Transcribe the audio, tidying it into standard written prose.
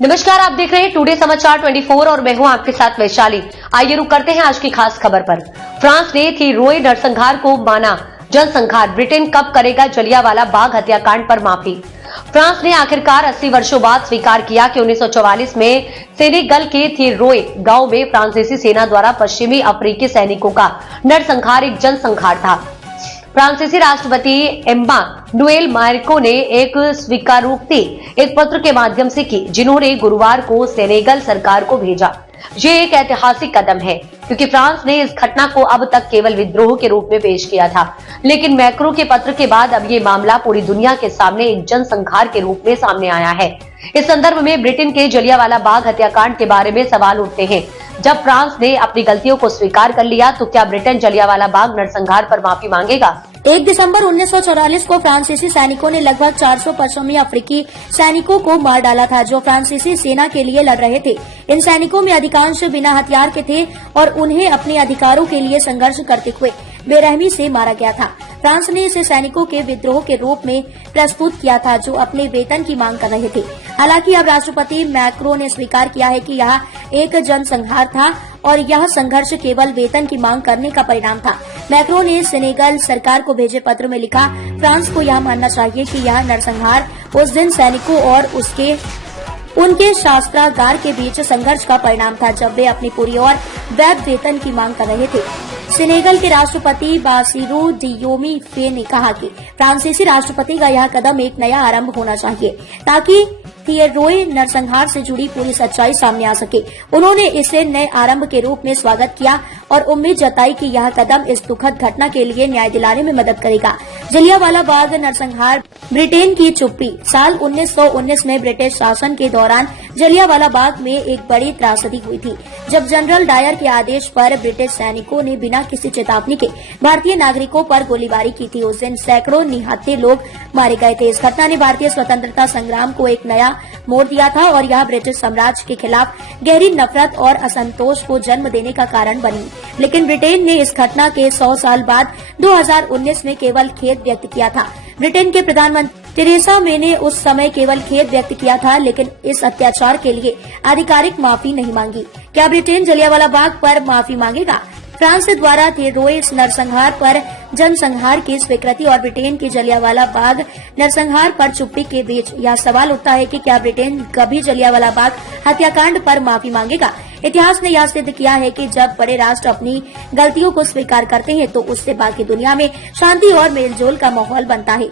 नमस्कार, आप देख रहे हैं टुडे समाचार 24 और मैं हूं आपके साथ वैशाली। आइए रुक करते हैं आज की खास खबर पर। फ्रांस ने थिरोए नरसंहार को माना जनसंहार, ब्रिटेन कब करेगा जलियांवाला बाग हत्याकांड पर माफी। फ्रांस ने आखिरकार 80 वर्षों बाद स्वीकार किया कि 1944 में सेनेगल के थिरोए गांव में फ्रांसीसी सेना द्वारा पश्चिमी अफ्रीकी सैनिकों का नरसंहार एक जनसंहार था। फ्रांसीसी राष्ट्रपति एम्मानुएल मैक्रों ने एक स्वीकारोक्ति एक पत्र के माध्यम से की, जिन्होंने गुरुवार को सेनेगल सरकार को भेजा। ये एक ऐतिहासिक कदम है क्योंकि फ्रांस ने इस घटना को अब तक केवल विद्रोह के रूप में पेश किया था, लेकिन मैक्रों के पत्र के बाद अब ये मामला पूरी दुनिया के सामने एक जनसंहार के रूप में सामने आया है। इस संदर्भ में ब्रिटेन के जलियांवाला बाग हत्याकांड के बारे में सवाल उठते हैं। जब फ्रांस ने अपनी गलतियों को स्वीकार कर लिया तो क्या ब्रिटेन जलियांवाला बाग नरसंहार पर माफी मांगेगा? 1 दिसंबर 1944 को फ्रांसीसी सैनिकों ने लगभग 400 पश्चिमी अफ्रीकी सैनिकों को मार डाला था, जो फ्रांसीसी सेना के लिए लड़ रहे थे। इन सैनिकों में अधिकांश बिना हथियार के थे और उन्हें अपने अधिकारों के लिए संघर्ष करते हुए बेरहमी से मारा गया था। फ्रांस ने इसे सैनिकों के विद्रोह के रूप में प्रस्तुत किया था, जो अपने वेतन की मांग कर रहे थे। हालांकि अब राष्ट्रपति मैक्रों ने स्वीकार किया है कि यह एक जनसंहार था और यह संघर्ष केवल वेतन की मांग करने का परिणाम था। मैक्रों ने सेनेगल सरकार को भेजे पत्र में लिखा, फ्रांस को यह मानना चाहिए कि यह नरसंहार उस दिन सैनिकों और उनके शास्त्रागार के बीच संघर्ष का परिणाम था, जब वे अपनी पूरी और वैध वेतन की मांग कर रहे थे। सेनेगल के राष्ट्रपति बासिरू डियोमी फे ने कहा कि फ्रांसीसी राष्ट्रपति का यह कदम एक नया आरंभ होना चाहिए ताकि थिरोए नरसंहार से जुड़ी पूरी सच्चाई सामने आ सके। उन्होंने इसे नए आरंभ के रूप में स्वागत किया और उम्मीद जताई कि यह कदम इस दुखद घटना के लिए न्याय दिलाने में मदद करेगा। जलियांवाला बाग नरसंहार ब्रिटेन की चुप्पी। साल 1919 में ब्रिटिश शासन के दौरान जलियांवाला बाग में एक बड़ी त्रासदी हुई थी, जब जनरल डायर के आदेश पर ब्रिटिश सैनिकों ने बिना किसी चेतावनी के भारतीय नागरिकों पर गोलीबारी की थी। उस दिन सैकड़ों निहत्थे लोग मारे गए थे। इस घटना ने भारतीय स्वतंत्रता संग्राम को एक नया मोड़ दिया था और यह ब्रिटिश साम्राज्य के खिलाफ गहरी नफरत और असंतोष को जन्म देने का कारण बनी। लेकिन ब्रिटेन ने इस घटना के 100 साल बाद 2019 में केवल खेद व्यक्त किया था। ब्रिटेन के प्रधानमंत्री टेरेसा मे ने उस समय केवल खेद व्यक्त किया था, लेकिन इस अत्याचार के लिए आधिकारिक माफी नहीं मांगी। क्या ब्रिटेन जलियांवाला बाग पर माफी मांगेगा? फ्रांस द्वारा थिरोए नरसंहार पर जनसंहार की स्वीकृति और ब्रिटेन के जलियांवाला बाग नरसंहार पर चुप्पी के बीच यह सवाल उठता है कि क्या ब्रिटेन कभी जलियांवाला बाग हत्याकांड पर माफी मांगेगा? इतिहास ने यह सिद्ध किया है कि जब बड़े राष्ट्र अपनी गलतियों को स्वीकार करते हैं तो उससे बाकी दुनिया में शांति और मेलजोल का माहौल बनता है।